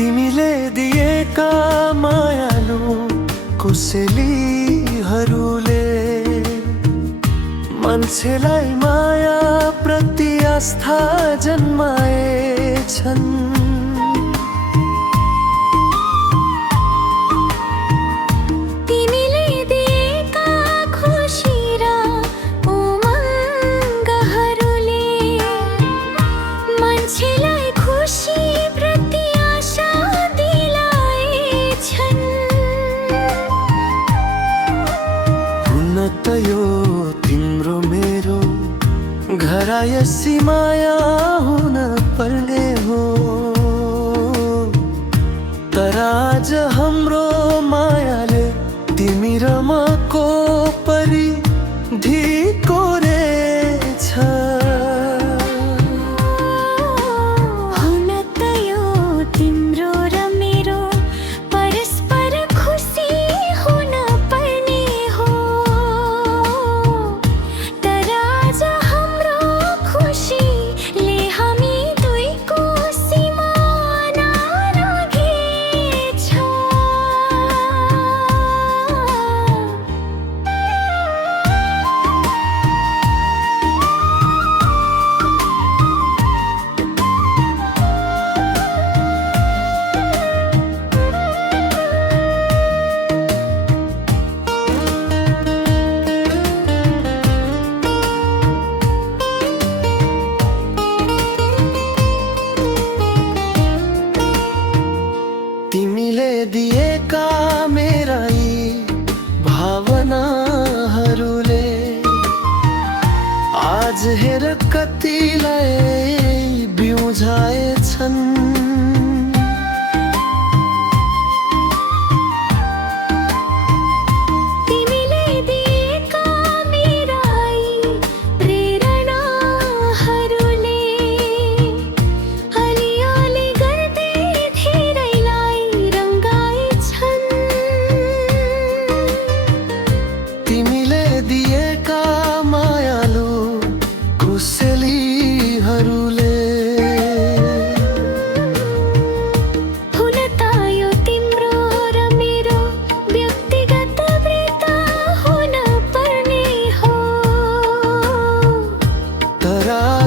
तिमीले दिएका मायालु कोसेलीहरूले मान्छेलाई माया प्रति आस्था जन्माएछन्। त यो तिम्रो मेरो घर यसी माया हुन पर्ने हो, तर आज हाम्रो मायाले तिमी र मको परिधि कोरेछ। तिमीले दिएका मेरा यी भावनाहरूले आज हेर कतिलाई बिउझाएछन्।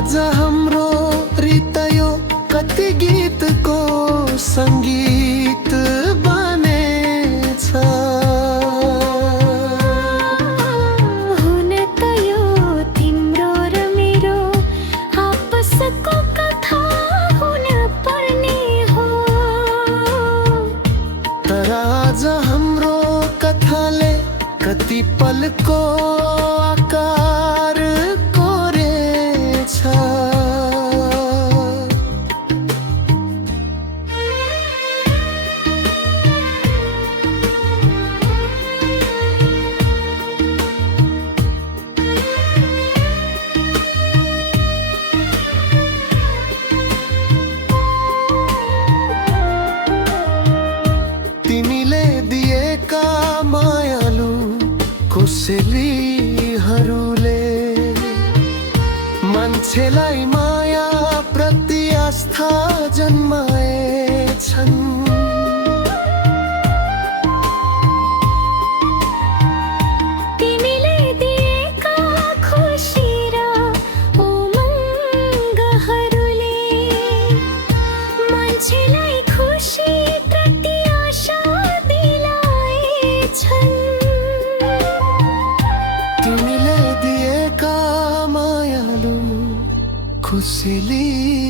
आज हाम्रो रितयो कति गीतको संगीत बनेछ। हुन त यो तिम्रो र मेरो आपसको कथा हुन पर्ने हो, तर आज हाम्रो कथाले कति पलको आकार मायालु कोसेलीहरूले मान्छेलाई माया प्रति आस्था जन्माएछन्। तिमीले दिएका खुसी र उमङ्गहरूले मान्छेलाई खुसी प्रति आशा दिलाएछन्। तिमीले दिएका मायालु कोसेलीहरूले